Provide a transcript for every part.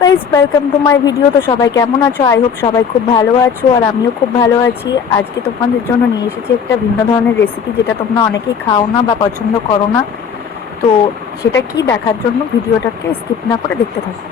Guys welcome to my video. তো সবাই কেমন আছো? আই হোপ সবাই খুব ভালো আছো, আর আমিও খুব ভালো আছি। আজকে তোমাদের জন্য নিয়ে এসেছি একটা ভিন্ন ধরনের রেসিপি, যেটা তোমরা অনেকেই খাও না বা পছন্দ করো না। তো সেটা কি দেখার জন্য ভিডিওটাকে স্কিপ না করে দেখতে থাকো।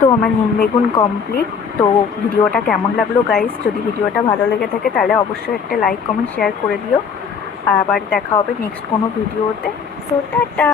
তো আমার নিম বেগুন কমপ্লিট। তো ভিডিওটা কেমন লাগলো গাইস? যদি ভিডিওটা ভালো লেগে থাকে তাহলে অবশ্যই একটা লাইক কমেন্ট শেয়ার করে দিও। আবার দেখা হবে নেক্সট কোনো ভিডিওতে। So tata.